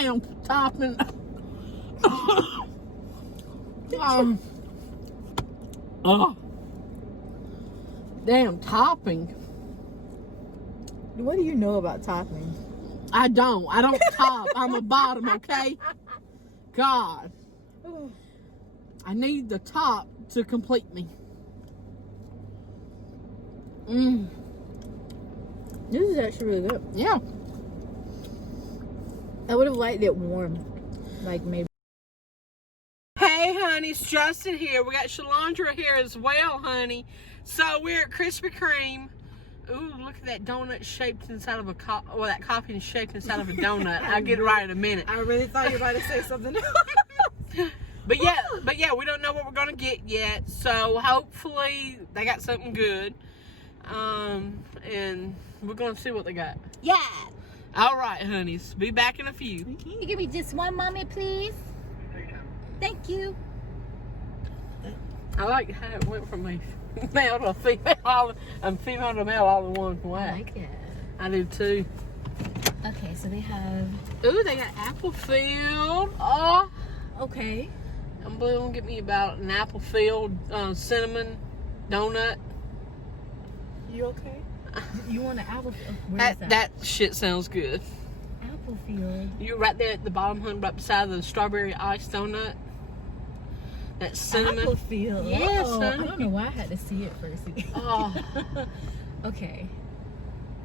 damn topping. Damn topping. What do you know about topping? I don't top. I'm a bottom, okay? God. I need the top to complete me. This is actually really good. Yeah. I would have liked it warm. Like maybe. Hey, honey, it's Justin here. We got Shalandra here as well, honey. So we're at Krispy Kreme. Ooh, look at that donut shaped inside of a well, that coffee is shaped inside of a donut. I'll get it right in a minute. I really thought you were about to say something else. But yeah, we don't know what we're gonna get yet. So hopefully they got something good. And we're gonna see what they got. Yeah. All right, honeys. Be back in a few. Can you give me just one moment, please? Thank you. I like how it went from a male to a female, and female to male all in one way. I like it. I do too. Okay, so they have. Ooh, they got apple filled. Oh, Okay. I'm gonna get me about an apple filled cinnamon donut. You okay? You want an apple field? That shit sounds good. Apple field. You're right there at the bottom, honey, right beside the strawberry ice donut. That cinnamon. Apple field. Yes, Oh, honey. I don't know why I had to see it first. Oh. Okay.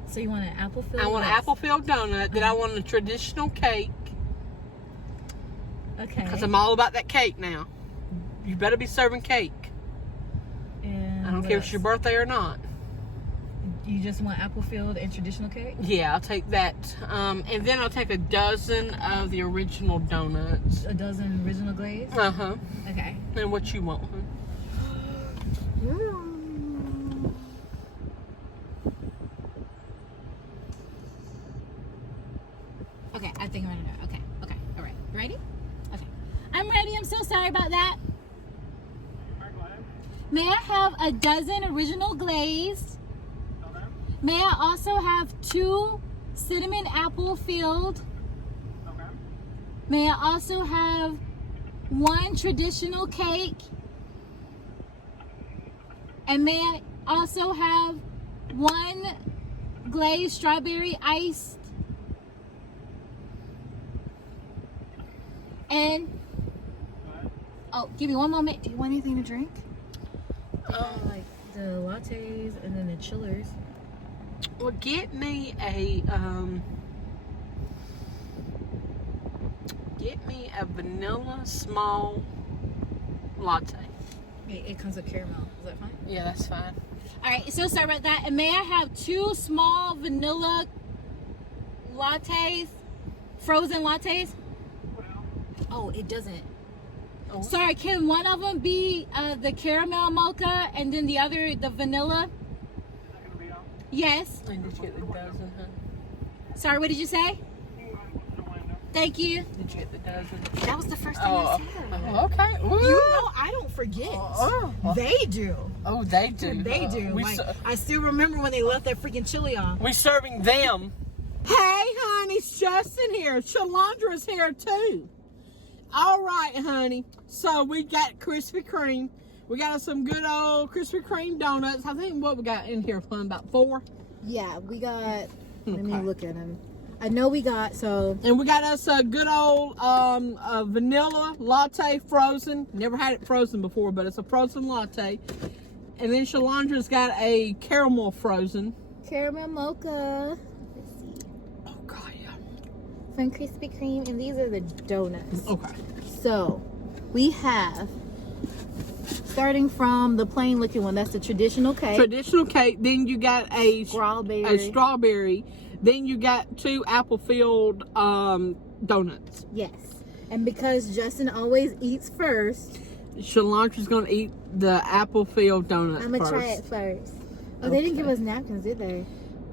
So you want an apple field? I want an apple filled donut. Then I want a traditional cake. Okay. Because I'm all about that cake now. You better be serving cake. And I don't care if it's your birthday or not. You just want apple filled and traditional cake? Yeah, I'll take that. And then I'll take a dozen of the original donuts. A dozen original glaze? Uh-huh. Okay. And what you want, huh? Okay, I think I'm ready now. Okay, all right. Ready? Okay. I'm ready. I'm so sorry about that. May I have a dozen original glazed? May I also have 2 cinnamon apple filled? May I also have 1 traditional cake? And may I also have 1 glazed strawberry iced? And, oh, give me one moment. Do you want anything to drink? Like the lattes and then the chillers. Well, get me a vanilla small latte. It comes with caramel. Is that fine? Yeah, that's fine. All right, so sorry about that. And may I have 2 small vanilla lattes, frozen lattes? Oh, it doesn't. Oh. Sorry, can one of them be the caramel mocha and then the other the vanilla? Yes. And did you get the dozen, huh? Sorry, what did you say? Thank you. Did you get the dozen? That was the first thing I said. Oh, okay. Ooh. You know I don't forget. They do. Oh, they do. They do. I still remember when they left that freaking chili on. We serving them. Hey, honey, it's Justin here. Shalandra's here too. All right, honey. So we got Krispy Kreme. We got some good old Krispy Kreme donuts. I think what we got in here, fun about 4. Yeah, we got. Let me look at them. I know we got And we got us a good old vanilla latte frozen. Never had it frozen before, but it's a frozen latte. And then Shalandra's got a caramel frozen. caramel mocha. Let's see. Oh God, yeah. From Krispy Kreme, and these are the donuts. Okay. So we have, starting from the plain looking one, that's the traditional cake. Traditional cake. Then you got a strawberry. Then you got 2 apple filled donuts. Yes. And because Justin always eats first, Shalandra's gonna eat the apple filled donut. I'm gonna try it first. Oh, they didn't give us napkins, did they?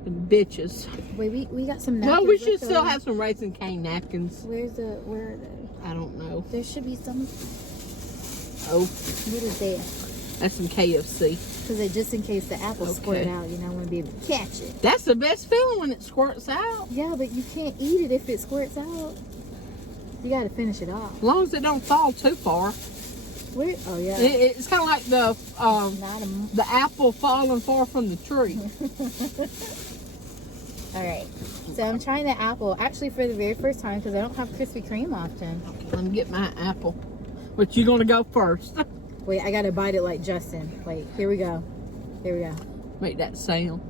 Bitches. Wait, we got some napkins. No, we should still have some Raisin Cane napkins. Where are they? I don't know. There should be some. Oh. What is that? That's some KFC. Because just in case the apples squirt out, I want to be able to catch it. That's the best feeling when it squirts out. Yeah, but you can't eat it if it squirts out. You gotta finish it off. As long as it don't fall too far. Wait. Oh yeah. It's kind of like the apple falling far from the tree. All right. So I'm trying the apple actually for the very first time because I don't have Krispy Kreme often. Okay, let me get my apple. But you're gonna go first. Wait, I gotta bite it like Justin. Wait, here we go. Here we go. Make that sound.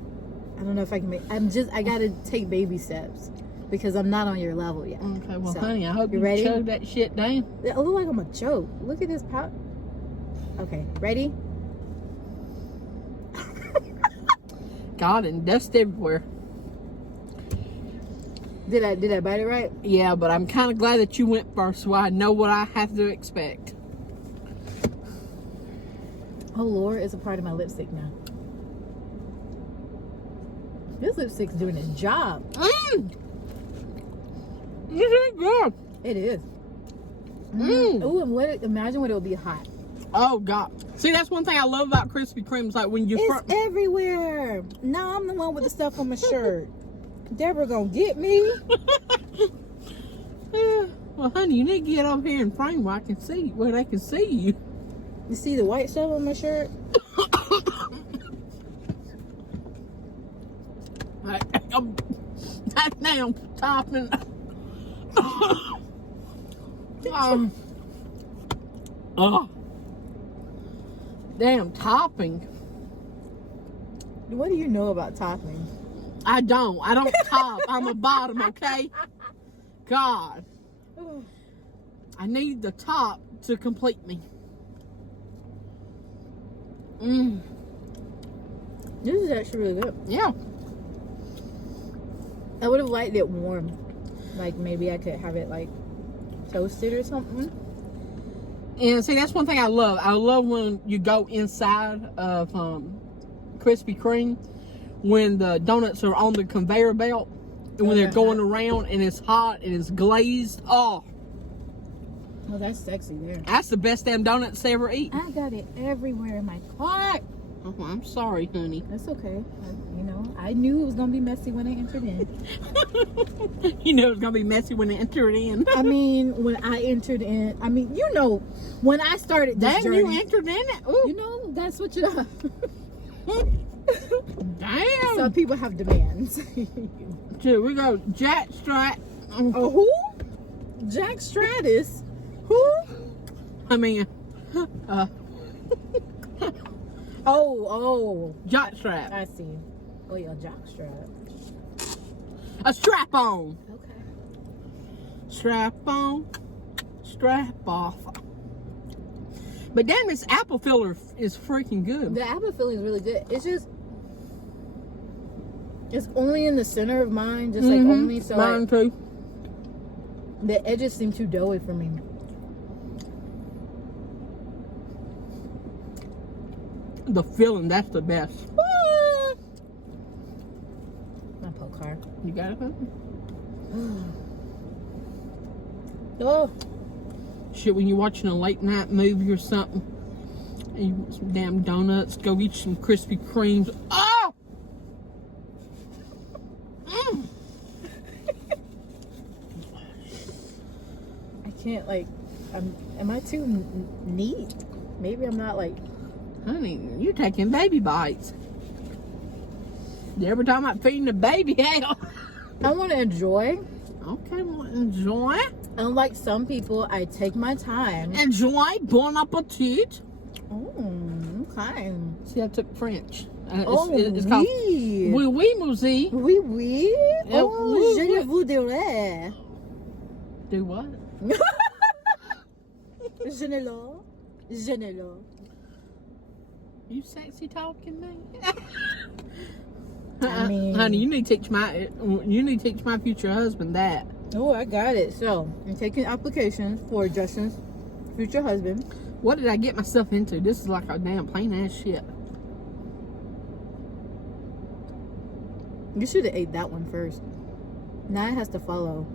I don't know if I can make. I gotta take baby steps because I'm not on your level yet. Okay, well, So, honey, I hope you ready? chug that shit down. It looks like I'm a joke. Look at this pouch. Okay, ready? God, and dust everywhere. Did I bite it right? Yeah, but I'm kind of glad that you went first, so I know what I have to expect. Oh Lord, it's a part of my lipstick now. This lipstick's doing its job. This is good. It is. Ooh, and imagine what it would be hot. Oh God! See, that's one thing I love about Krispy Kreme. Is like when you It's everywhere. Now I'm the one with the stuff on my shirt. Deborah gonna get me. Well, honey, you need to get up here and frame where they can see you. You see the white stuff on my shirt? That damn topping. Damn topping. What do you know about topping? I don't top. I'm a bottom, okay? God. I need the top to complete me. This is actually really good. Yeah. I would have liked it warm. Like maybe I could have it like toasted or something. And see, that's one thing I love. I love when you go inside of Krispy Kreme when the donuts are on the conveyor belt and when they're going around and it's hot and it's glazed. Oh, that's sexy there. that's the best damn donuts they ever eat. I got it everywhere in my cart. Oh, I'm sorry, honey. That's okay. I knew it was gonna be messy when I entered in. You know it's gonna be messy when they enter it in. I mean, when I entered in, when I started this Damn, journey, you entered in it? Ooh. That's what you know. Damn. Some people have demands. Dude, we go Jack Strat. Oh, who? Jack Stratus? Who? I mean, Oh. Jack Strap. I see. Oh, yeah, Jack Strap. A strap on. Okay. Strap on. Strap off. But damn, this apple filler is freaking good. The apple filling is really good. It's only in the center of mine, just like only so. Mine too. The edges seem too doughy for me. The filling, that's the best. My poke car. You got it, huh? Oh. Shit, when you're watching a late night movie or something, and you want some damn donuts, go get you some Krispy Kremes. Oh! I can't am I too neat? Maybe I'm not like. Honey, you're taking baby bites. You ever talking about feeding the baby? Hell. I want to enjoy. Okay, well, enjoy. Unlike some people, I take my time. Enjoy. Bon appetit. Oh, okay. See, I took French. It's called oui. Oui, oui, Mousie. Oui, oui. Yeah, Oh, oui, je oui. le voudrais. Do what? Je ne l'ai. Je ne l'ai. You sexy talking me? I mean, honey, you need to teach my future husband that. Oh, I got it. So, I'm taking applications for Justin's future husband. What did I get myself into? This is like a damn plain ass shit. You should have ate that one first. Now it has to follow.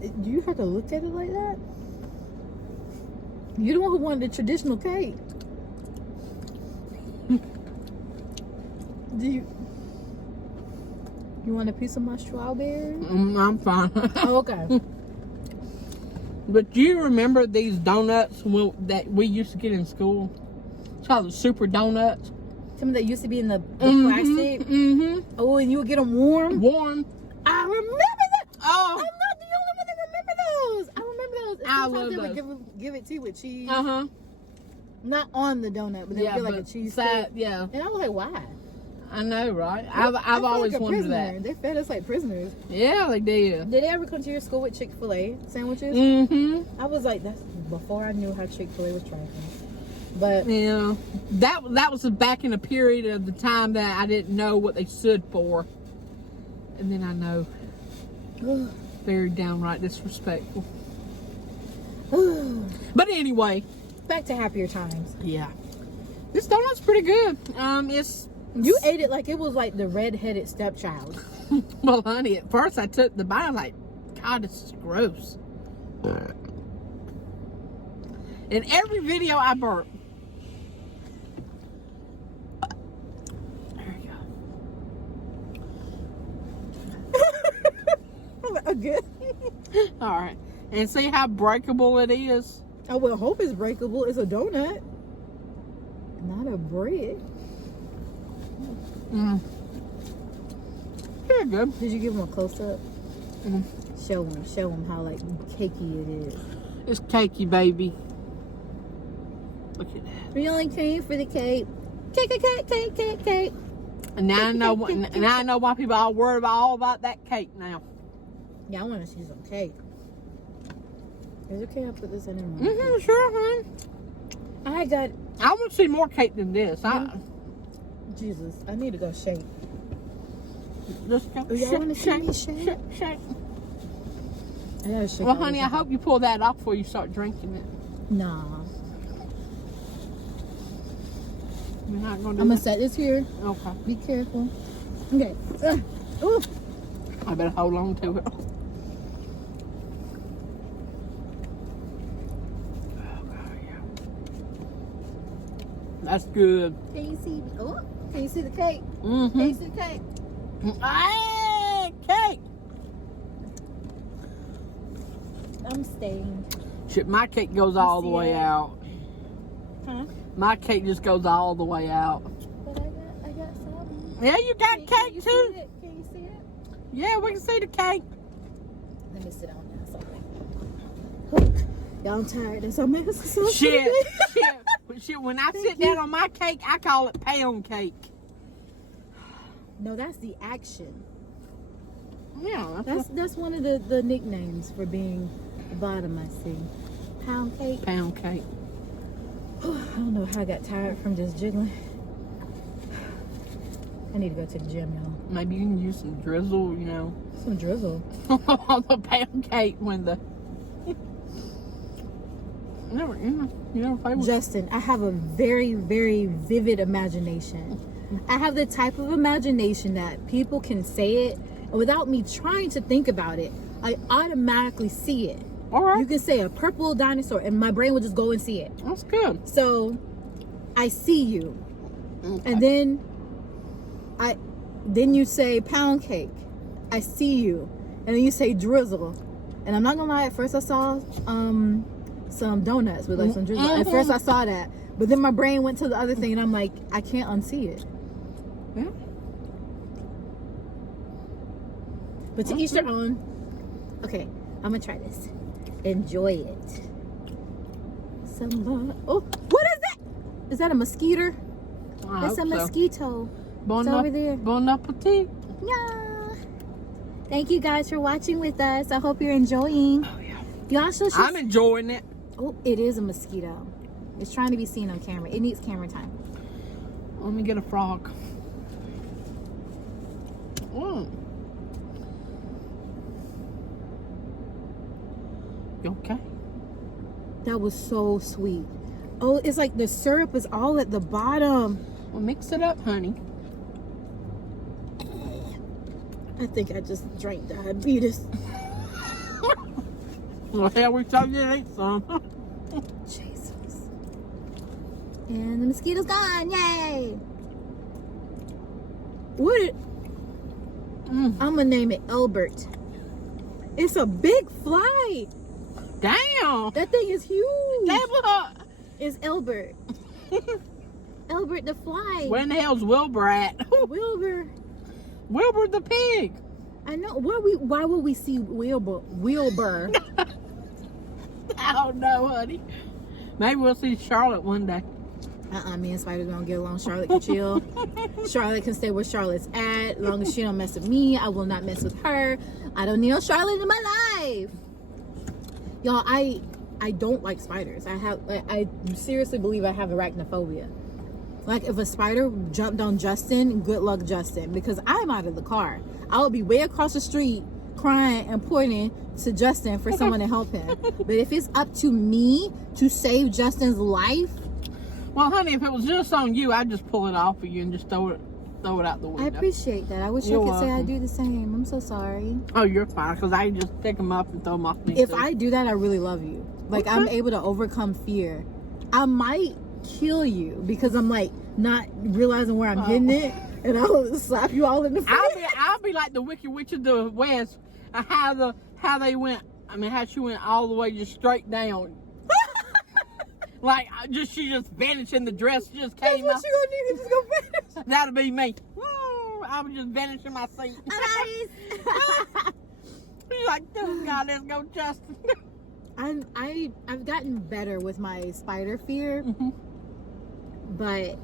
Do you have to look at it like that? You're the one who wanted the traditional cake. You want a piece of my strawberry? I'm fine. Oh, okay. But do you remember these donuts that we used to get in school? It's called the Super Donuts. Some that used to be in the plastic. Mm-hmm. Oh, and you would get them warm. Warm. I remember that. Oh. I'm not the only one that remember those. I remember those. And I sometimes love they would those. give it to you with cheese. Uh-huh. Not on the donut, but they would get like a cheese stick. Yeah. And I was like, why? I know, right? I I've feel always like a wondered prisoner. that. They fed us like prisoners. Yeah, they did. Did they ever come to your school with Chick-fil-A sandwiches? Mm-hmm. I was like, that's before I knew how Chick-fil-A was trifling. But Yeah. That was back in a period of the time that I didn't know what they stood for. And then I know. Very downright disrespectful. But anyway. Back to happier times. Yeah. This donut's pretty good. You ate it like it was like the red-headed stepchild. Well, honey, at first I took the bite, I'm like, God, this is gross. In every video I burp. There you go. Good. All right. And see how breakable it is? I would hope it's breakable. It's a donut, not a bread. Very good. Did you give them a close-up? Mm. Show them how like cakey it is. It's cakey, baby. Look at that. We only came for the cake. Cake. And now I know. Now I know why people are worried all about that cake now. Yeah, I want to see some cake. Is it okay I put this in there? Sure, honey. I want to see more cake than this. Jesus, I need to go shake. Just go. Oh, y'all want to see me shake? Shake. I gotta shake. Well, honey, I hope you pull that off before you start drinking it. Nah. You're not gonna do I'm gonna that? set this here. Okay. Be careful. Okay. Ooh. I better hold on to it. That's good. Can you see? Oh, can you see the cake? Mm-hmm. Can you see the cake? Hey, cake. I'm staying. Shit, my cake goes all the way out. Huh? My cake just goes all the way out. But I got something. Yeah, you got Can cake you too. see it? Can you see it? Yeah, we can see the cake. Let me sit down now. Sorry. Y'all, I'm tired. That's a mess. Shit. When I sit down on my cake, I call it pound cake. No, that's the action. Yeah, That's one of the nicknames for being the bottom, I see. Pound cake. pound cake. I don't know how I got tired from just jiggling. I need to go to the gym, y'all. Maybe you can use some drizzle, Some drizzle. on the pound cake when the. You never play with. Justin, I have a very, very vivid imagination. I have the type of imagination that people can say it, and without me trying to think about it, I automatically see it. All right. You can say a purple dinosaur, and my brain will just go and see it. That's good. So, I see you, Okay. and then you say pound cake. I see you, and then you say drizzle. And I'm not gonna lie. At first, I saw some donuts with like some drizzle. At first, I saw that, but then my brain went to the other thing, and I'm like, I can't unsee it. Yeah. But to each their own. Okay, I'm gonna try this. Enjoy it. Oh, what is that? Is that a mosquito? That's a mosquito. Bon, It's over there. Bon appetit. Yeah. Thank you guys for watching with us. I hope you're enjoying. Oh yeah. Y'all should. I'm enjoying it. Oh, it is a mosquito. It's trying to be seen on camera. It needs camera time. Let me get a frog. You okay? That was so sweet. Oh, it's like the syrup is all at the bottom. Well, mix it up, honey. I think I just drank diabetes. Well, hell, we told you to eat some. Jesus. And the mosquito's gone. Yay. What? I'm gonna name it Elbert. It's a big fly. Damn. That thing is huge. Damn. It's Elbert. Elbert the fly. Where in the hell's Wilbur at? Wilbur. Wilbur the pig. I know. Why would we see Wilbur? I don't know, honey. Maybe we'll see Charlotte one day. Me and Spider's gonna get along. Charlotte can chill. Charlotte can stay where Charlotte's at. As long as she don't mess with me, I will not mess with her. I don't need no Charlotte in my life. Y'all, I don't like spiders. I seriously believe I have arachnophobia. Like, if a spider jumped on Justin, good luck, Justin, because I'm out of the car. I would be way across the street crying and pointing to Justin for someone to help him. But if it's up to me to save Justin's life, well, honey, if it was just on you, I'd just pull it off of you and just throw it out the window. I appreciate that. I wish I could say I do the same. I'm so sorry. Oh, you're fine, because I just pick them up and throw them off me. If I do that, I really love you. Like, I'm able to overcome fear. I might kill you because I'm like not realizing where I'm hitting it, and I'll slap you all in the face. I'll be like the Wicked Witch of the West. How they went. I mean, how she went all the way just straight down. Like, she just vanished in the dress. Just came That's up. what you gonna need to just go vanish. That'll be me. I would just vanish in my seat. She's like, oh God, let's go, Justin. I've gotten better with my spider fear, but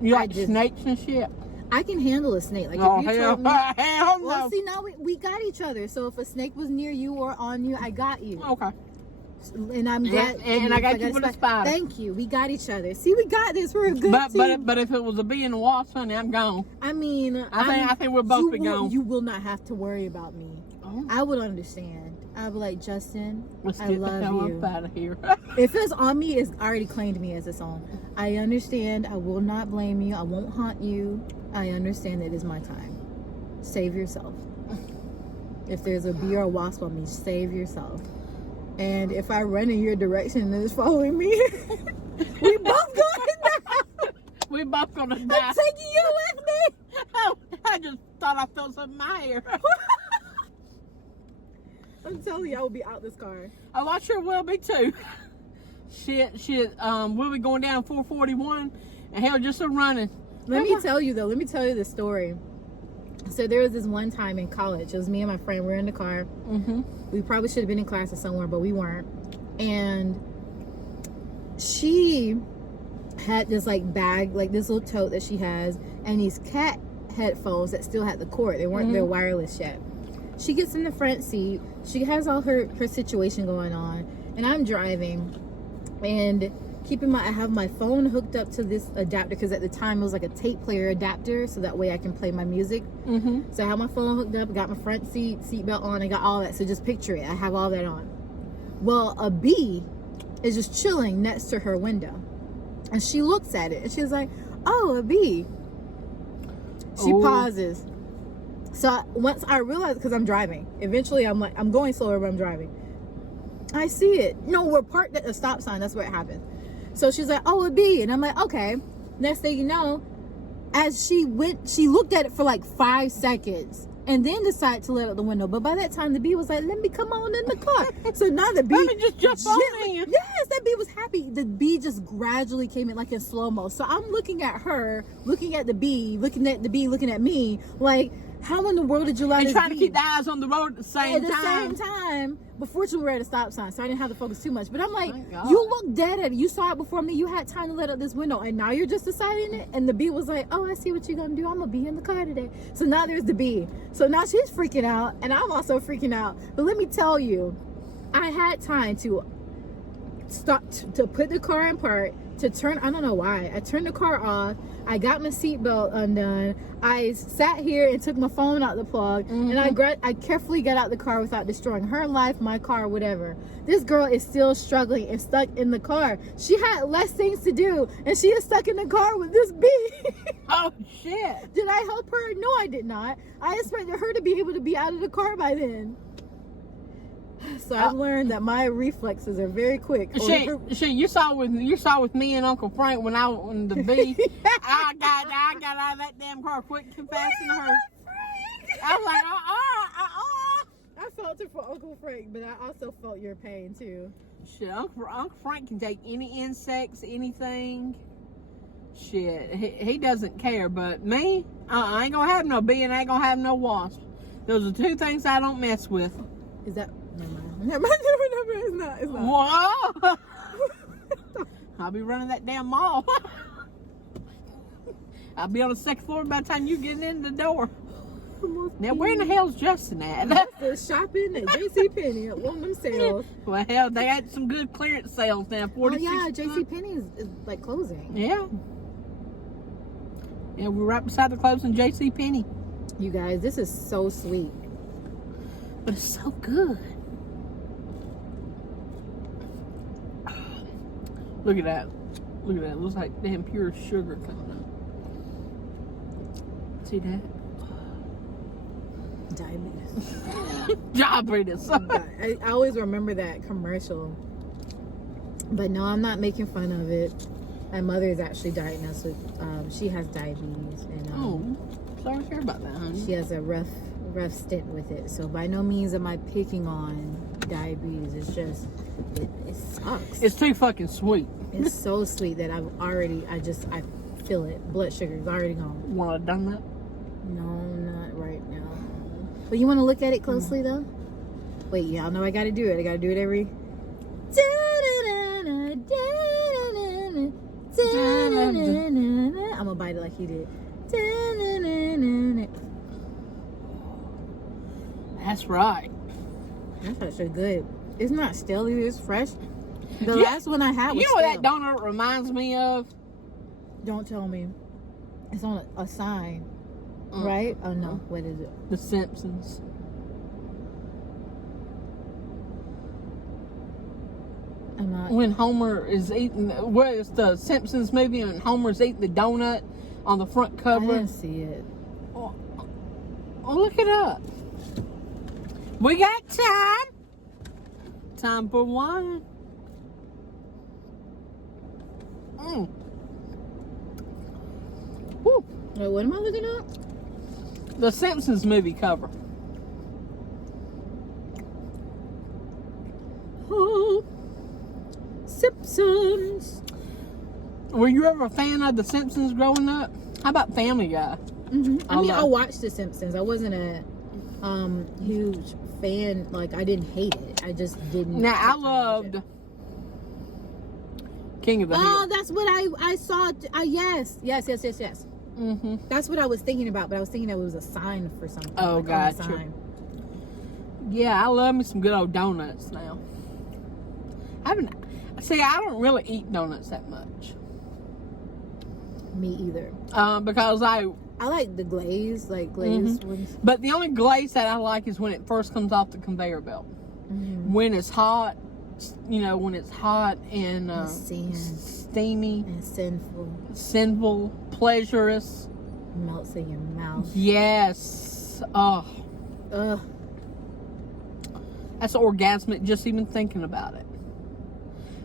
you like snakes and shit. I can handle a snake. Like, Oh, if you hell, told me, hell no. well, see, now we got each other. So if a snake was near you or on you, I got you. Okay. And I'm glad. And I got you for the spider. Thank you. We got each other. See, we got this. We're a good team. But if it was a bee and a wasp, honey, I'm gone. I mean, I think we'll both be gone. You will not have to worry about me. Oh. I would understand. I'd be like, Justin, Let's I get love the hell you. up out of here. If it's on me, it's already claimed me as its own. I understand. I will not blame you. I won't haunt you. I understand that it is my time. Save yourself. If there's a bee or a wasp on me, save yourself. And if I run in your direction and it's following me, we both going down. We both gonna die. I'm taking you with me. Oh, I just thought I felt something in my hair. I'm telling you, I will be out this car. Oh, I sure will be too. Shit. We'll be going down 441 and hell, just a running. Let me tell you the story. So there was this one time in college. It was me and my friend. We were in the car. Mm-hmm. We probably should have been in classes somewhere, but we weren't. And she had this like bag, like this little tote that she has, and these cat headphones that still had the cord. They weren't their wireless yet. She gets in the front seat. She has all her situation going on, and I'm driving. And keep in mind, I have my phone hooked up to this adapter because at the time it was like a tape player adapter, so that way I can play my music. Mm-hmm. So I have my phone hooked up, got my front seatbelt on, I got all that. So just picture it. I have all that on. Well, a bee is just chilling next to her window, and she looks at it and she's like, "Oh, a bee." She pauses. So once I realize, because I'm driving, eventually I'm like, I'm going slower, but I'm driving. I see it. No, we're parked at a stop sign. That's where it happened. So she's like, "Oh, a bee." And I'm like, okay. Next thing you know, as she looked at it for like 5 seconds and then decided to let out the window. But by that time, the bee was like, "Let me come on in the car." So now the bee, Let me just jump on in. yes, that bee was happy. The bee just gradually came in like in slow-mo. So I'm looking at her, looking at the bee, looking at the bee, looking at me, like, how in the world did you let And this trying to bee? keep the eyes on the road at the same time. But fortunately, we're at a stop sign, so I didn't have to focus too much. But I'm like, Thank God. you look dead at it. You saw it before me. You had time to let out this window, and now you're just deciding it. And the bee was like, "Oh, I see what you're gonna do. I'm gonna be in the car today." So now there's the bee. So now she's freaking out, and I'm also freaking out. But let me tell you, I had time to stop to put the car in park, to turn. I don't know why. I turned the car off. I got my seatbelt undone. I sat here and took my phone out the plug, and I carefully got out the car without destroying her life, my car, whatever. This girl is still struggling and stuck in the car. She had less things to do, and she is stuck in the car with this bee. Oh shit! Did I help her? No, I did not. I expected her to be able to be out of the car by then. So I've learned that my reflexes are very quick. Shit, you saw with me and Uncle Frank when the bee. I got out of that damn car quick, too fast in her. I was like, I felt it for Uncle Frank, but I also felt your pain too. Shit, Uncle Frank can take any insects, anything. Shit, he doesn't care. But me, I ain't gonna have no bee and I ain't gonna have no wasp. Those are two things I don't mess with. Is that? Never mind. It's not. Whoa! I'll be running that damn mall. I'll be on the second floor by the time you get in the door. Now, where in the hell's Justin at? The shopping at JCPenney at one of them sales. Well, hell, they had some good clearance sales now. 46%. Oh yeah, JCPenney is like closing. Yeah. Yeah, we're right beside the closing JCPenney. You guys, this is so sweet. But it's so good. Look at that. Look at that. It looks like damn pure sugar coming up. See that? Diabetes. Diabetes. I always remember that commercial. But no, I'm not making fun of it. My mother is actually diagnosed with, she has diabetes. And, sorry to hear about that, honey. She has a rough stint with it. So by no means am I picking on diabetes. It's just, it sucks. It's too fucking sweet. It's so sweet that I feel it. Blood sugar is already gone. Want a donut? No, not right now. But you want to look at it closely though? Wait, y'all know I gotta do it. I gotta do it every. I'm gonna bite it like he did. That's right. That's actually good. It's not stale either. It's fresh. The last one I had was You know what stale. that donut reminds me of? Don't tell me. It's on a sign, right? Oh no, what is it? The Simpsons. I'm not. When Homer is eating, what is the Simpsons movie? And Homer's eating the donut on the front I cover. didn't see it. Oh, look it up. We got time. Time for one. Woo. Wait, what am I looking up? The Simpsons movie cover. Oh, Simpsons. Were you ever a fan of The Simpsons growing up? How about Family Guy? Mm-hmm. I mean, I watched The Simpsons. I wasn't a huge fan. Like, I didn't hate it. I just didn't. Now, I loved King of the Hill. Oh, that's what I saw. Yes. Mm-hmm. That's what I was thinking about, but I was thinking that it was a sign for something. Oh, like on a gotcha. sign. Yeah, I love me some good old donuts now. I don't really eat donuts that much. Me either. Because I like the glazed ones. But the only glaze that I like is when it first comes off the conveyor belt. Mm-hmm. When it's hot, when it's hot and steamy and sinful, pleasurous, melts in your mouth. Yes. Oh, Ugh. that's orgasmic just even thinking about it.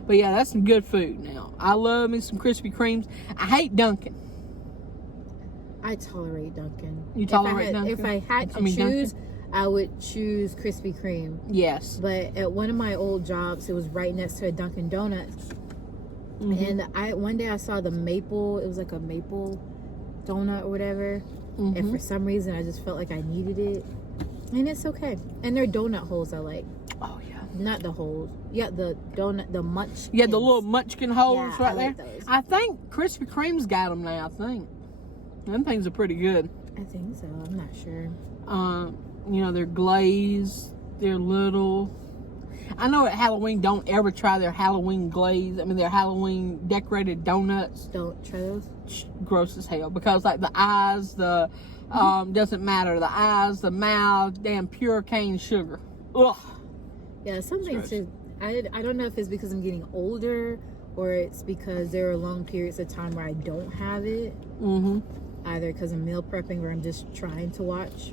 But yeah, that's some good food now. I love me some Krispy Kremes. I hate Dunkin'. I tolerate Dunkin'. You tolerate Dunkin'? If I had to choose, I would choose Krispy Kreme. Yes. But at one of my old jobs, it was right next to a Dunkin' Donuts. Mm-hmm. And one day I saw the maple. It was like a maple donut or whatever. Mm-hmm. And for some reason, I just felt like I needed it. And it's okay. And their donut holes I like. Oh yeah. Not the holes. Yeah, the donut, the munchkins. Yeah, the little munchkin holes right like there. Those. I think Krispy Kreme's got them now. I think them things are pretty good. I think so. I'm not sure. They're glazed. They're little. I know at Halloween, don't ever try their Halloween glaze. I mean, their Halloween decorated donuts. Don't try those. Gross as hell, because like the eyes, doesn't matter. The eyes, the mouth, damn pure cane sugar. Ugh. Yeah, some things too. I don't know if it's because I'm getting older or it's because there are long periods of time where I don't have it. Mm-hmm. Either because I'm meal prepping or I'm just trying to watch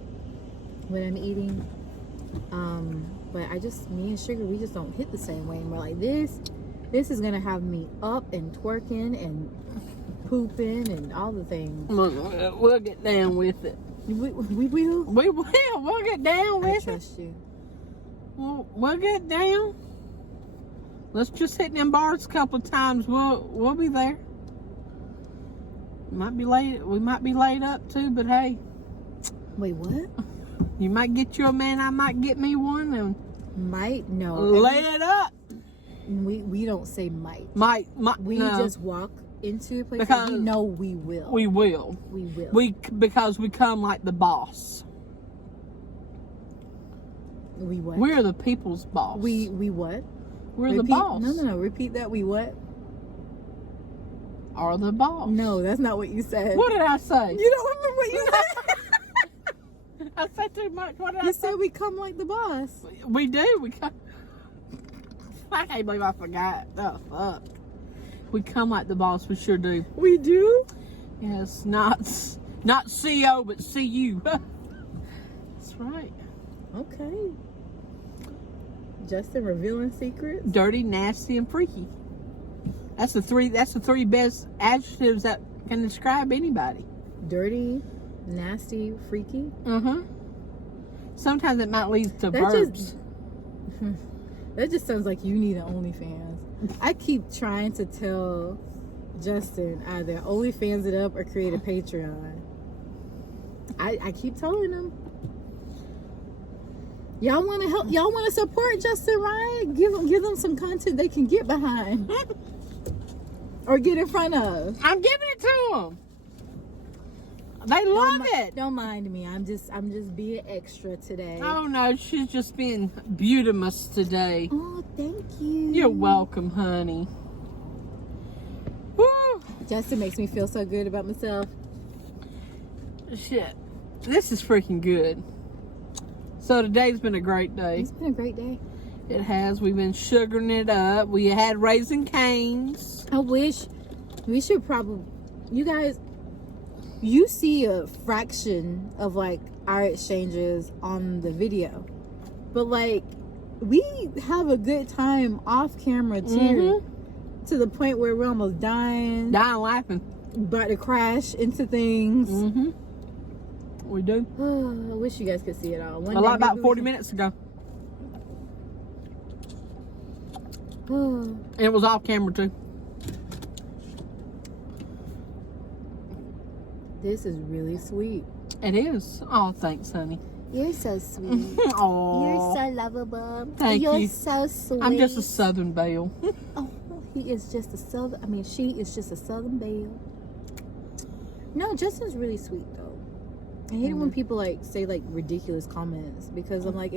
what I'm eating. But me and Sugar, we just don't hit the same way. And we're like, this is going to have me up and twerking and pooping and all the things. We'll get down with it. We will. We will. We'll get down I with it. trust you. We'll get down. Let's just hit them bars a couple of times. We'll be there. Might be late. We might be laid up too, but hey. Wait, what? You might get you a man. I might get me one, and Might? No. lay it up. We don't say might. Might. We no. just walk into a place Because that we know we will. We will. We will. Because we come like the boss. We what? We're the people's boss. We what? We're Repeat, the boss. No. Repeat that. We what? Are the boss. No, that's not what you said. What did I say? You don't remember what you said? I said too much. What did I You say? said we come like the boss. We do. We come. I can't believe I forgot. Oh, fuck. We come like the boss. We sure do. We do? Yes, not CO, but CU. That's right. Okay. Justin revealing secrets. Dirty, nasty, and freaky. That's the three best adjectives that can describe anybody. Dirty, nasty, freaky. Sometimes it might lead to That verbs. That just sounds like you need an OnlyFans. I keep trying to tell Justin either OnlyFans it up or create a Patreon. I keep telling him. Y'all want to help? Y'all want to support Justin, right? Give them some content they can get behind or get in front of. I'm giving it to them. They love it. Don't mind me. I'm just being extra today. Oh no, she's just being beautimous today. Oh, thank you. You're welcome, honey. Woo! Justin makes me feel so good about myself. Shit, this is freaking good. So today's been a great day. It's been a great day. It has. We've been sugaring it up. We had Raisin Canes. I wish we should probably, you guys, you see a fraction of like our exchanges on the video, but like we have a good time off camera too, to the point where we're almost dying Laughing. about to crash into things. We do. I wish you guys could see it all. One A day lot about maybe 40 minutes ago. we can- And it was off camera too. This is really sweet. It is. Oh, thanks, honey. You're so sweet. Oh, You're so lovable. Thank You're you. so sweet. I'm just a Southern belle. Oh, he is just a southern. I mean, she is just a southern belle. No, Justin's really sweet though. I hate it when people like say like ridiculous comments, because I'm like,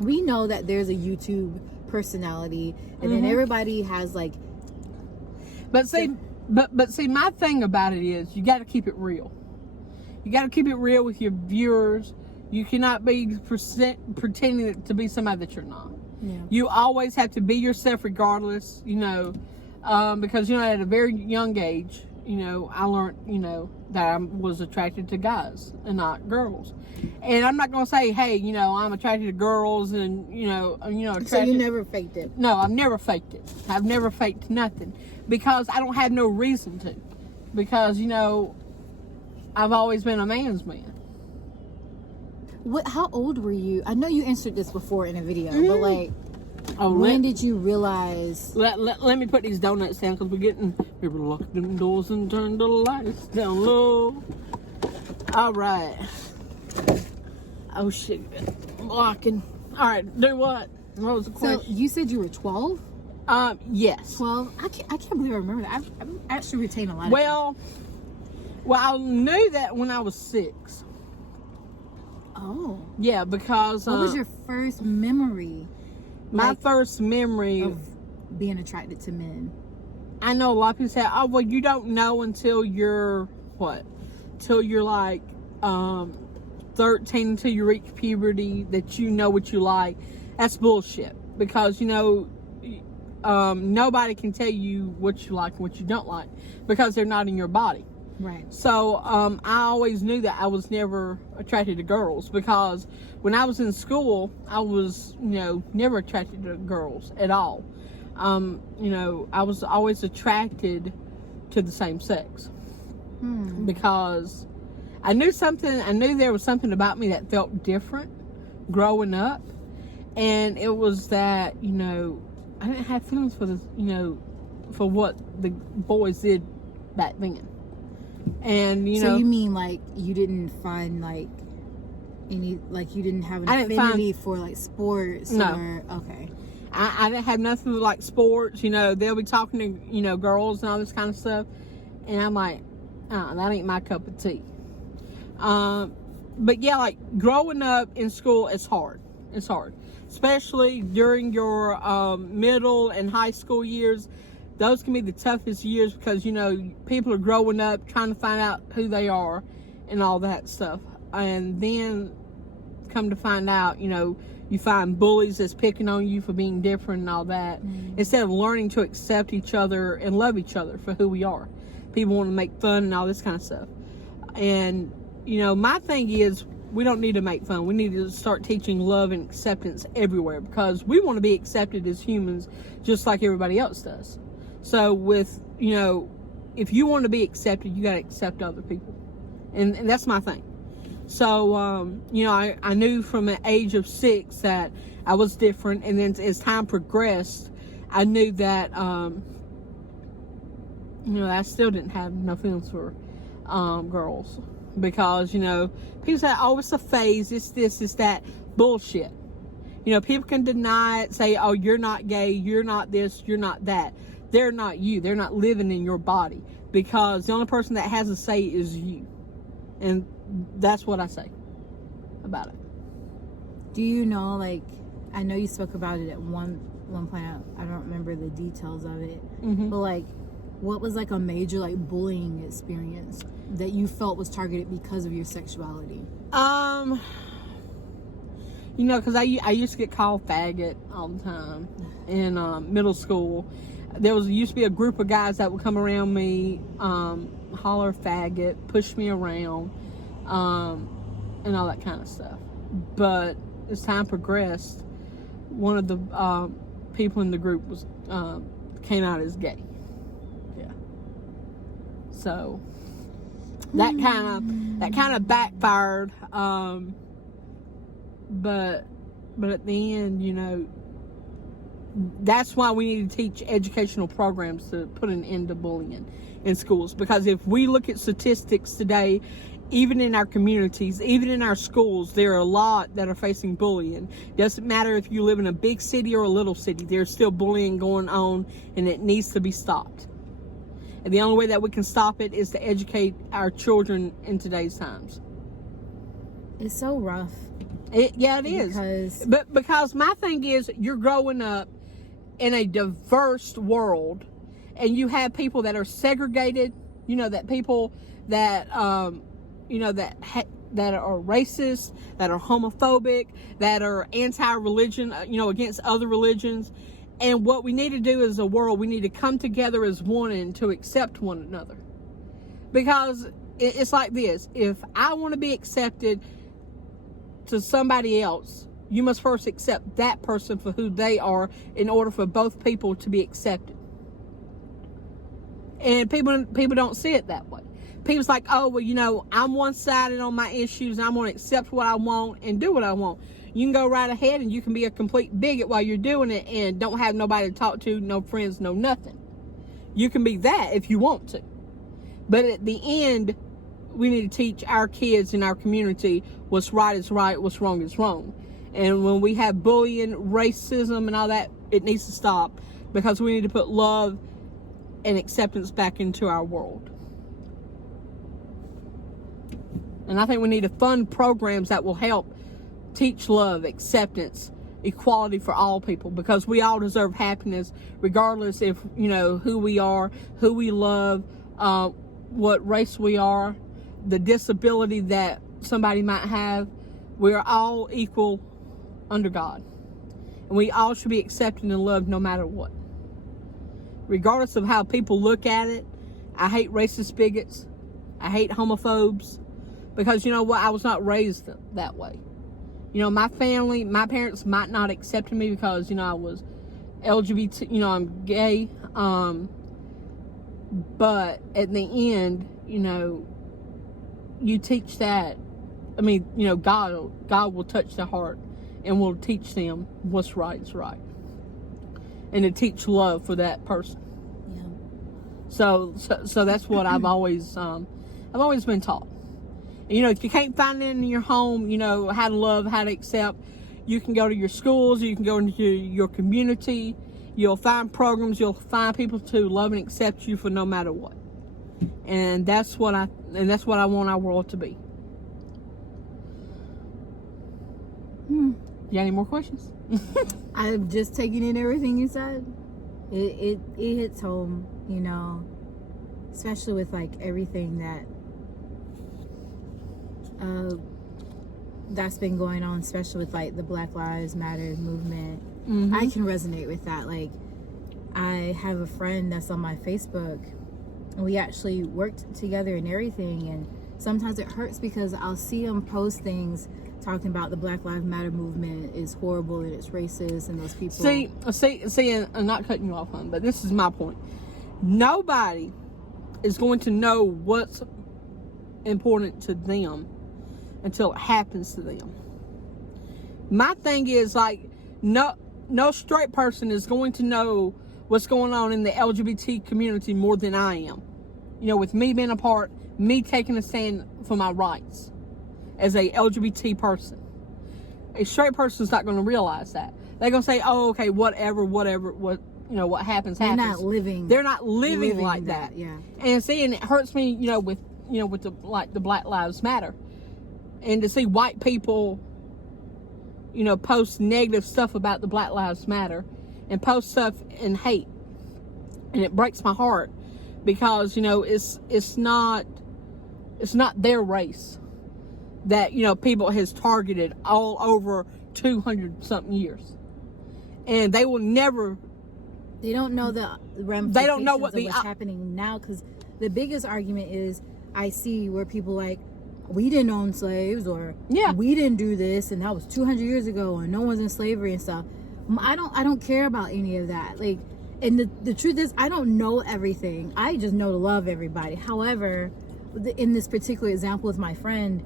we know that there's a YouTube personality, and then everybody has like. But see, but see, my thing about it is you got to keep it real. You got to keep it real with your viewers. You cannot be pretending to be somebody that you're not. Yeah. You always have to be yourself regardless, because, at a very young age, I learned, that I was attracted to guys and not girls. And I'm not going to say, hey, I'm attracted to girls and, attracted. So you never faked it? No, I've never faked it. I've never faked nothing because I don't have no reason to. Because, I've always been a man's man. How old were you? I know you answered this before in a video, but like, when did you realize? Let me put these donuts down because we were locked them doors and turned the lights down low. All right. Oh shit, locking. All right, do what? What was the question? So you said you were 12? Yes. 12? I can't believe I remember that. I've actually retained a lot. Well, I knew that when I was 6. Oh. Yeah, because What was your first memory? My first memory of being attracted to men. I know a lot of people say, oh, well, you don't know until you're, till you're like 13, until you reach puberty, that you know what you like. That's bullshit. Because, nobody can tell you what you like and what you don't like because they're not in your body. Right. So, I always knew that I was never attracted to girls because when I was in school, I was, never attracted to girls at all. I was always attracted to the same sex because I knew there was something about me that felt different growing up. And it was that, I didn't have feelings for this, for what the boys did back then. And, So you mean, like, you didn't find, like, any, like, you didn't have an affinity for, like, sports? No. Or, okay. I didn't have nothing like sports. They'll be talking to, girls and all this kind of stuff. And I'm like, that ain't my cup of tea. But yeah, like, growing up in school is hard. It's hard. Especially during your middle and high school years. Those can be the toughest years because, people are growing up trying to find out who they are and all that stuff. And then come to find out, you find bullies that's picking on you for being different and all that. Instead of learning to accept each other and love each other for who we are. People want to make fun and all this kind of stuff. And, my thing is, we don't need to make fun. We need to start teaching love and acceptance everywhere because we want to be accepted as humans just like everybody else does. So with, if you want to be accepted, you got to accept other people. And that's my thing. So, I knew from the age of 6 that I was different. And then as time progressed, I knew that, I still didn't have no feelings for girls. Because, people say, oh, it's a phase, it's this, it's that. Bullshit. People can deny it, say, oh, you're not gay, you're not this, you're not that. They're not you. They're not living in your body. Because the only person that has a say is you. And that's what I say about it. Do you know, like, I know you spoke about it at one point. I don't remember the details of it. But, like, what was, like, a major, like, bullying experience that you felt was targeted because of your sexuality? Because I used to get called faggot all the time in middle school. There used to be a group of guys that would come around me, holler faggot, push me around, and all that kind of stuff. But as time progressed, one of the people in the group came out as gay. Yeah. So that kind of backfired. But at the end, that's why we need to teach educational programs to put an end to bullying in schools. Because if we look at statistics today, even in our communities, even in our schools, there are a lot that are facing bullying. Doesn't matter if you live in a big city or a little city, there's still bullying going on, and it needs to be stopped. And the only way that we can stop it is to educate our children in today's times. It's so rough. It is. But because my thing is, you're growing up in a diverse world, and you have people that are segregated. That people that that are racist, that are homophobic, that are anti-religion. Against other religions. And what we need to do as a world, we need to come together as one and to accept one another. Because it's like this: if I want to be accepted to somebody else, you must first accept that person for who they are in order for both people to be accepted. And people don't see it that way. People's like, oh, well, I'm one-sided on my issues, and I'm going to accept what I want and do what I want. You can go right ahead and you can be a complete bigot while you're doing it and don't have nobody to talk to, no friends, no nothing. You can be that if you want to. But at the end, we need to teach our kids in our community what's right is right, what's wrong is wrong. And when we have bullying, racism, and all that, it needs to stop, because we need to put love and acceptance back into our world. And I think we need to fund programs that will help teach love, acceptance, equality for all people, because we all deserve happiness, regardless if, who we are, who we love, what race we are, the disability that somebody might have. We are all equal under God. And we all should be accepted and loved no matter what. Regardless of how people look at it. I hate racist bigots. I hate homophobes. Because you know what? I was not raised that way. My family, my parents might not accept me because, I was LGBT, I'm gay. But at the end, you teach that, I mean, you know, God will touch their heart and will teach them what's right is right. And to teach love for that person. Yeah. So that's what I've always been taught. And, you know, if you can't find it in your home, you know, how to love, how to accept, you can go to your schools, you can go into your community, you'll find programs, you'll find people to love and accept you for no matter what. And that's what I want our world to be. You got any more questions? I've just taken in everything you said. It hits home, you know, especially with like everything that's been going on, especially with like the Black Lives Matter movement. Mm-hmm. I can resonate with that. Like, I have a friend that's on my Facebook, and we actually worked together and everything, and sometimes it hurts because I'll see him post things talking about the Black Lives Matter movement is horrible and it's racist and those people. See, and I'm not cutting you off, hon, but this is my point. Nobody is going to know what's important to them until it happens to them. My thing is, like, no straight person is going to know what's going on in the LGBT community more than I am. You know, with me being a part, me taking a stand for my rights as a LGBT person. A straight person's not going to realize that. They're going to say, oh, okay, whatever, what, you know, what happens. They're not living like that. Yeah. And see, and it hurts me, you know, with the Black Lives Matter. And to see white people, you know, post negative stuff about the Black Lives Matter and post stuff in hate. And it breaks my heart because, you know, it's not their race that, you know, people has targeted all over 200 something years. And they will never, they don't know the ramifications. They don't know what's happening now, because the biggest argument is I see where people like, we didn't own slaves, or we didn't do this, and that was 200 years ago, and no one's in slavery and stuff. I don't care about any of that. Like, and the truth is, I don't know everything. I just know to love everybody. However, in this particular example with my friend,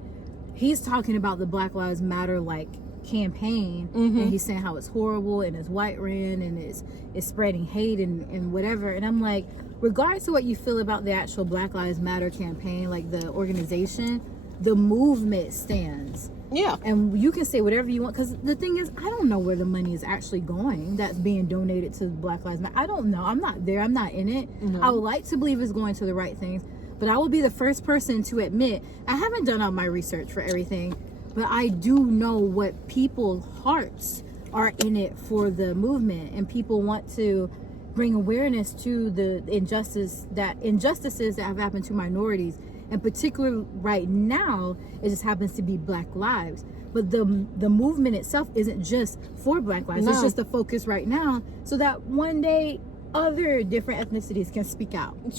he's talking about the Black Lives Matter like campaign, and he's saying how it's horrible and it's white ran and it's spreading hate and whatever. And I'm like, regardless of what you feel about the actual Black Lives Matter campaign, like the organization, the movement stands. Yeah. And you can say whatever you want, because the thing is, I don't know where the money is actually going that's being donated to Black Lives Matter. I don't know. I'm not there. I'm not in it. I would like to believe it's going to the right things, but I will be the first person to admit I haven't done all my research for everything, but I do know what people's hearts are in it for the movement, and people want to bring awareness to the injustices that have happened to minorities. In particular, right now, it just happens to be Black lives. But the movement itself isn't just for Black lives. No. It's just the focus right now, so that one day other different ethnicities can speak out. And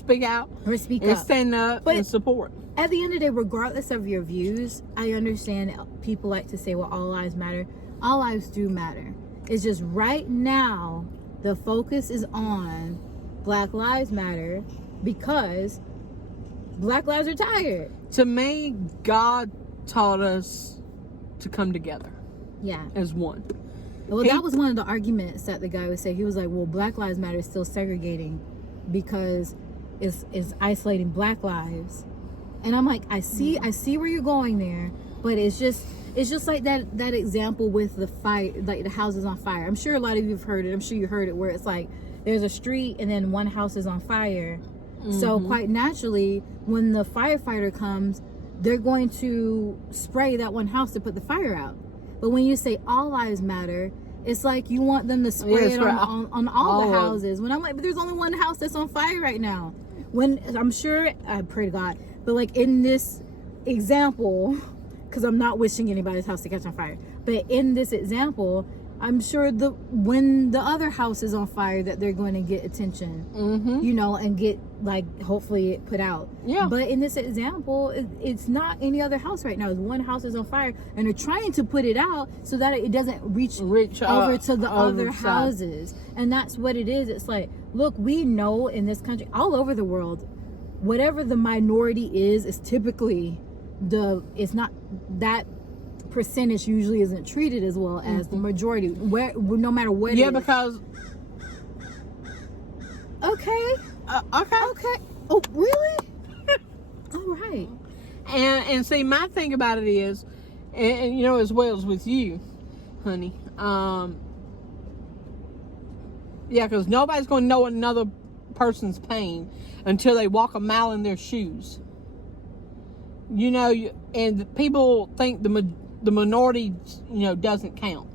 stand up and support. At the end of the day, regardless of your views, I understand people like to say, well, all lives matter. All lives do matter. It's just right now, the focus is on Black Lives Matter because Black lives are tired. To me, God taught us to come together. Yeah. As one. Well, that was one of the arguments that the guy would say. He was like, well, Black Lives Matter is still segregating because it's isolating Black lives. And I'm like, I see where you're going there, but it's just like that example with the fire, like the houses on fire. I'm sure a lot of you have heard it. I'm sure you heard it, where it's like there's a street and then one house is on fire. So quite naturally, when the firefighter comes, they're going to spray that one house to put the fire out. But when you say all lives matter, it's like you want them to spray it on all the houses. When I'm like, but there's only one house that's on fire right now. When I'm sure, I pray to God, but like in this example, because I'm not wishing anybody's house to catch on fire, but in this example, I'm sure when the other house is on fire, that they're going to get attention, you know, and get, like, hopefully it put out. Yeah. But in this example, it's not any other house right now. It's one house is on fire, and they're trying to put it out so that it doesn't reach over to the other houses. And that's what it is. It's like, look, we know in this country, all over the world, whatever the minority is typically it's not that percentage usually isn't treated as well as the majority, where no matter what it is. Because okay. Oh, really? All right. And see, my thing about it is, and you know, as well as with you, honey, yeah, because nobody's going to know another person's pain until they walk a mile in their shoes. You know, and people think the minority, you know, doesn't count.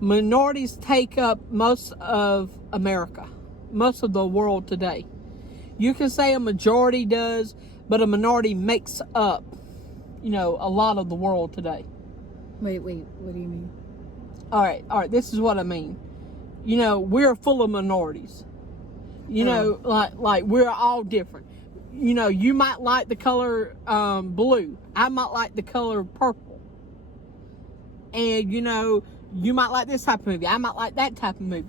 Minorities take up most of America, most of the world today. You can say a majority does, but a minority makes up, you know, a lot of the world today. Wait, what do you mean? All right, this is what I mean. You know, we're full of minorities. You know, like we're all different. You know, you might like the color blue. I might like the color purple. And, you know, you might like this type of movie. I might like that type of movie.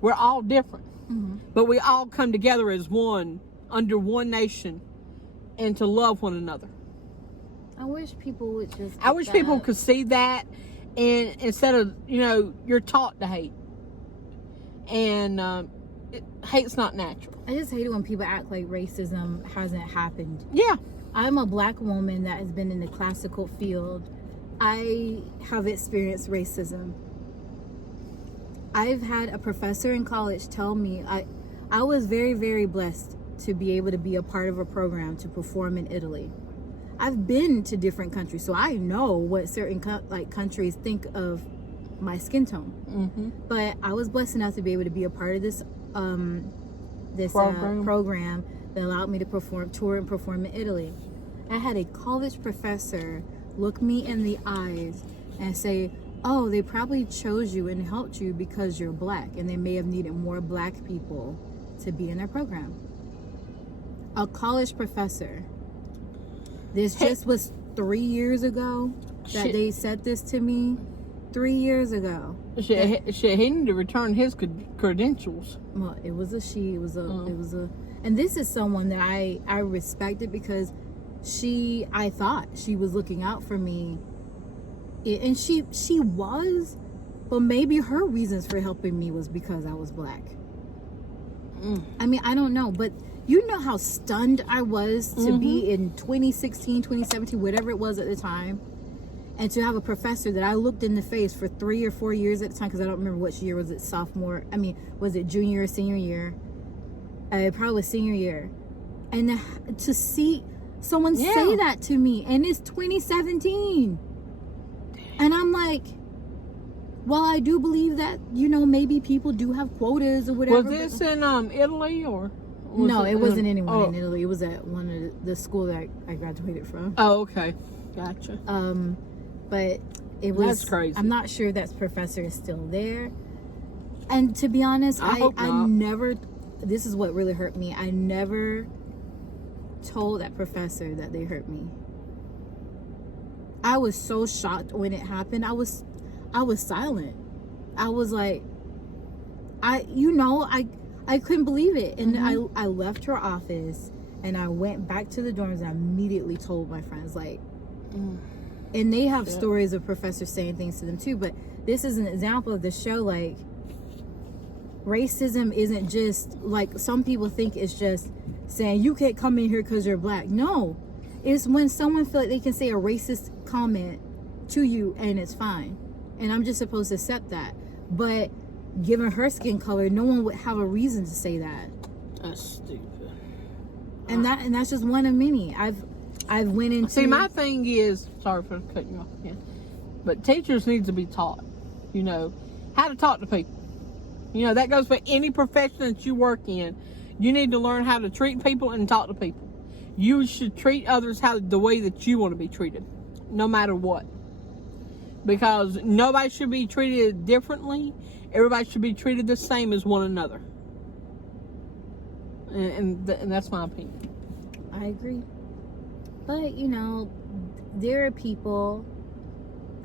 We're all different. Mm-hmm. But we all come together as one, under one nation, and to love one another. I wish people would just... I wish people could see that, and instead of, you know, you're taught to hate. And hate's not natural. I just hate it when people act like racism hasn't happened. Yeah. I'm a black woman that has been in the classical field. I have experienced racism. I've had a professor in college tell me, I was very, very blessed to be able to be a part of a program to perform in Italy. I've been to different countries, so I know what certain countries think of my skin tone. Mm-hmm. But I was blessed enough to be able to be a part of this program that allowed me to tour and perform in Italy. I had a college professor look me in the eyes and say, "Oh, they probably chose you and helped you because you're black, and they may have needed more black people to be in their program." A college professor. This just was 3 years ago that they said this to me. 3 years ago. He needed to return his credentials. Well, it was a she. It was a. And this is someone that I respected because I thought she was looking out for me, and she was, but maybe her reasons for helping me was because I was black. I mean, I don't know, but you know how stunned I was to be in 2016, 2017, whatever it was at the time. And to have a professor that I looked in the face for 3 or 4 years at the time, because I don't remember which year, was it sophomore? I mean, was it junior or senior year? Probably was senior year. And to see someone say that to me, and it's 2017. And I'm like, well, I do believe that, you know, maybe people do have quotas or whatever. Was this in Italy or? No, it wasn't anywhere in Italy. It was at one of the school that I graduated from. Oh, okay. Gotcha. But it was... That's crazy. I'm not sure that professor is still there. And to be honest, I never... This is what really hurt me. I never told that professor that they hurt me. I was so shocked when it happened. I was silent. I was like... I couldn't believe it. And I left her office and I went back to the dorms and I immediately told my friends, like... And they have stories of professors saying things to them too, but this is an example of the show. Like, racism isn't just like some people think it's just saying you can't come in here because you're black. No, it's when someone feel like they can say a racist comment to you and it's fine, and I'm just supposed to accept that. But given her skin color, no one would have a reason to say that. That's stupid. And that's just one of many. I've went into... See, my thing is... Sorry for cutting you off again. But teachers need to be taught, you know, how to talk to people. You know, that goes for any profession that you work in. You need to learn how to treat people and talk to people. You should treat others the way that you want to be treated, no matter what. Because nobody should be treated differently. Everybody should be treated the same as one another. And that's my opinion. I agree. But, you know, there are people,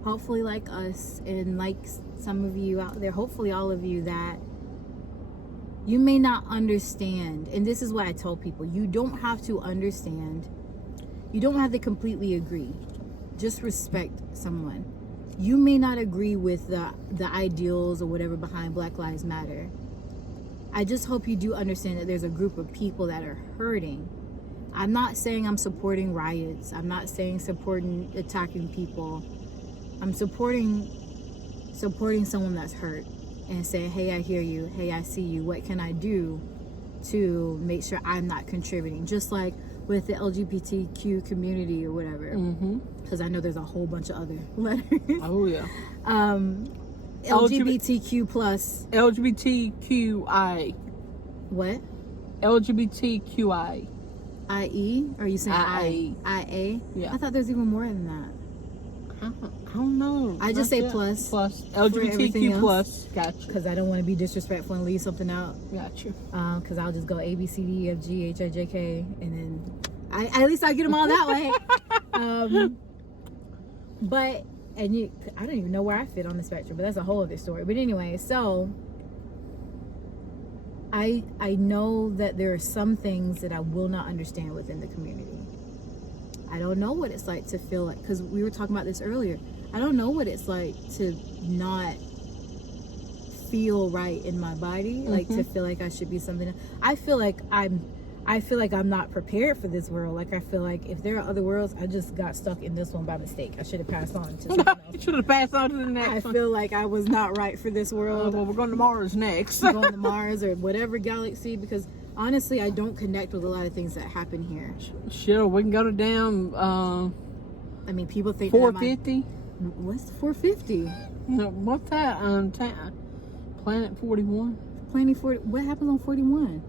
hopefully like us, and like some of you out there, hopefully all of you, that you may not understand. And this is what I told people. You don't have to understand. You don't have to completely agree. Just respect someone. You may not agree with the ideals or whatever behind Black Lives Matter. I just hope you do understand that there's a group of people that are hurting. I'm not saying I'm supporting riots. I'm not saying supporting attacking people. I'm supporting someone that's hurt and saying, hey, I hear you. Hey, I see you. What can I do to make sure I'm not contributing? Just like with the LGBTQ community or whatever. Because I know there's a whole bunch of other letters. Oh, yeah. LGBTQ plus. LGBTQI. What? LGBTQI. IE? Or are you saying IA? IA? Yeah. I thought there's even more than that. I don't know. I just say plus. Plus. LGBTQ plus. Gotcha. Because I don't want to be disrespectful and leave something out. Gotcha. Because I'll just go A, B, C, D, E, F, G, H, I, J, K. And then at least I get them all that way. But, I don't even know where I fit on the spectrum. But that's a whole other story. But anyway, so I know that there are some things that I will not understand within the community. I don't know what it's like to feel like, because we were talking about this earlier, I don't know what it's like to not feel right in my body, like to feel like I should be something. I feel like I'm not prepared for this world. Like I feel like if there are other worlds, I just got stuck in this one by mistake. I should have passed on to something else. You should have passed on to the next I one. feel like I was not right for this world. Well, we're going to Mars next. We're going to Mars or whatever galaxy, because honestly, I don't connect with a lot of things that happen here. Sure, we can go to damn. I mean, people think 450. What's 450? No, what's that? Planet 41. Planet 40. What happens on 41?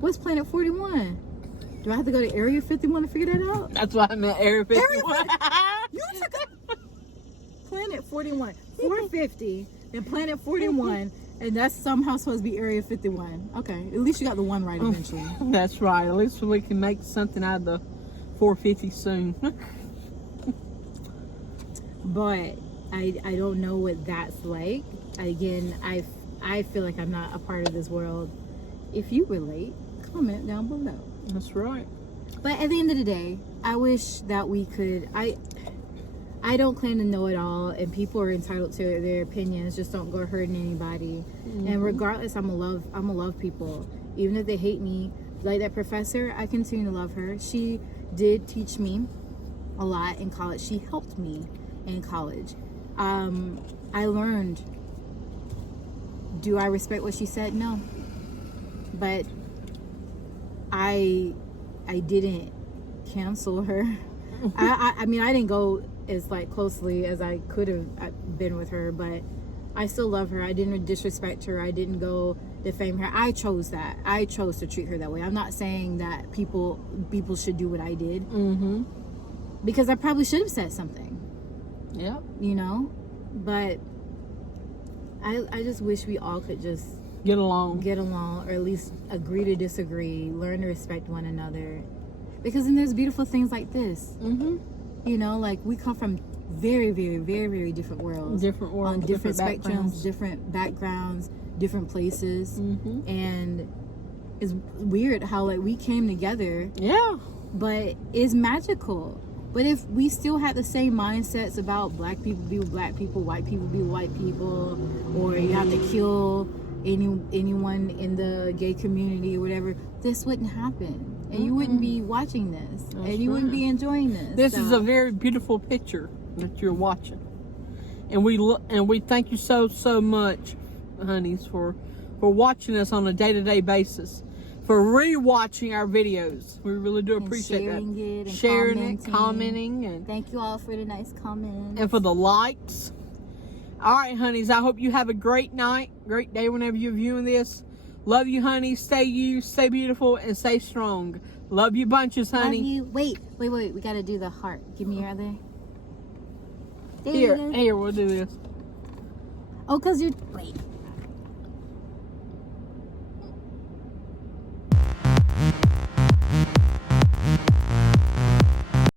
What's Planet 41? Do I have to go to Area 51 to figure that out? That's why I meant Area 51. You took Planet 41, 450, and Planet 41, and that's somehow supposed to be Area 51. Okay, at least you got the one right eventually. That's right. At least we can make something out of the 450 soon. But I don't know what that's like. Again, I feel like I'm not a part of this world. If you relate, comment down below. That's right. But at the end of the day, I wish that we could. I don't claim to know it all, and people are entitled to their opinions. Just don't go hurting anybody. And regardless, I'm a love people, even if they hate me. Like that professor, I continue to love her. She did teach me a lot in college. She helped me in college. I learned. Do I respect what she said? No. But I didn't cancel her. I mean, I didn't go as like closely as I could have been with her, but I still love her. I didn't disrespect her. I didn't go defame her. I chose that. I chose to treat her that way. I'm not saying that people should do what I did, because I probably should have said something. Yeah. You know, but I just wish we all could just get along, or at least agree to disagree, learn to respect one another, because then there's beautiful things like this. You know, like we come from very, very, very, very different worlds, on different spectrums, different backgrounds, different places, and it's weird how like we came together. Yeah, but it's magical. But if we still had the same mindsets about black people be with black people, white people be with white people, or you have to kill anyone in the gay community or whatever, this wouldn't happen. And you wouldn't be watching this. And you wouldn't be enjoying this. This is a very beautiful picture that you're watching. And we thank you so much, honeys, for watching us on a day-to-day basis. For rewatching our videos. We really do appreciate that. Sharing it, commenting. And thank you all for the nice comments. And for the likes. All right, honeys. I hope you have a great night, great day whenever you're viewing this. Love you, honey. Stay you, stay beautiful, and stay strong. Love you bunches, honey. Love you. Wait. We got to do the heart. Give me your other. Here, we'll do this. Oh, because you're... Wait.